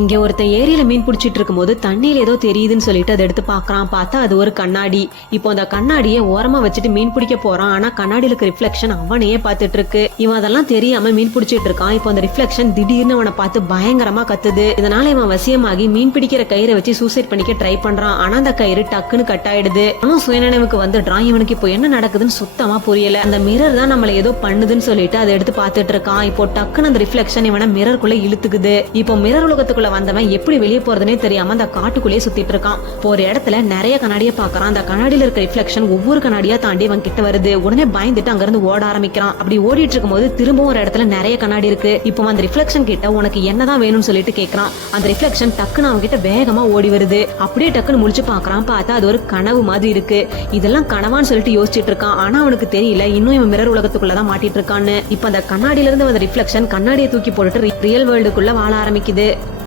இங்க ஒருத்தன் ஏரியில மீன் பிடிச்சிட்டு இருக்கும் போது தண்ணியில ஏதோ தெரியுதுன்னு சொல்லிட்டு அதை எடுத்து பாக்குறான். பார்த்தா அது ஒரு கண்ணாடி. இப்போ அந்த கண்ணாடியை ஓரமா வச்சுட்டு மீன் பிடிக்க போறான். ஆனா கண்ணாடியில இருக்க ரிஃப்ளெக்ஷன் அவனையே பார்த்துட்டு இருக்கு. இவன் அதெல்லாம் தெரியாம மீன் பிடிச்சிட்டு இருக்கான். இப்போ அந்த ரிஃப்ளெக்ஷன் திடீர்னு அவனை பார்த்து பயங்கரமா கத்துது. இதனால இவன் வசியமாகி மீன் பிடிக்கிற கயிறை வச்சு சூசைட் பண்ணிக்க ட்ரை பண்றான். ஆனா அந்த கயிறு டக்குன்னு கட் ஆயிடுது. அவனும் சுயநினைவுக்கு வந்துடுறான். இவனுக்கு இப்போ என்ன நடக்குதுன்னு சுத்தமா புரியல. அந்த மிரர் தான் நம்மள ஏதோ பண்ணுதுன்னு சொல்லிட்டு அதை எடுத்து பார்த்துட்டு இருக்கான். இப்போ டக்குன்னு அந்த ரிஃப்ளெக்ஷன் இவனை மிரருக்குள்ள இழுத்துக்குது. இப்போ மிரர் உலகத்துக்குள்ள வந்தவன் எப்படி வெளியே போறதுனே தெரியாம அந்த காட்டுக்குள்ளேயே சுத்திட்டு இருக்கான். போற இடத்துல நிறைய கண்ணாடியை பாக்குறான். அந்த கண்ணாடியில இருக்க ரிஃப்ளெக்ஷன் ஒவ்வொரு கண்ணாடியா தாண்டி அவன் கிட்ட வருது. உடனே பயந்துட்டு அங்க இருந்து ஓட ஆரம்பிக்கிறான். அப்படி ஓடிட்டு இருக்கும் போது திரும்பவும் ஒரு இடத்துல நிறைய கண்ணாடி இருக்கு. இப்போ அந்த ரிஃப்ளெக்ஷன் கிட்ட உனக்கு என்னதான் வேணும்னு சொல்லிட்டு கேக்குறான். அந்த ரிஃப்ளெக்ஷன் டக்குன்னு அவன் கிட்ட வேகமா ஓடி வருது. அப்படியே டக்குன்னு முழிச்சு பாக்குறான். பார்த்தா அது ஒரு கனவு மாதிரி இருக்கு. இதெல்லாம் கனவான்னு சொல்லிட்டு யோசிச்சுட்டு இருக்கான். ஆனா அவனுக்கு தெரியல இன்னும் இவன் மிரர் உலகத்துக்குள்ளதான் மாட்டிட்டு இருக்கான்னு. இப்ப அந்த கண்ணாடியில இருந்து வந்த ரிஃப்ளெக்ஷன் கண்ணாடியை தூக்கி போட்டுட்டு ரியல் வேர்ல்டுக்குள்ள வாழ ஆரம்பிக்குது.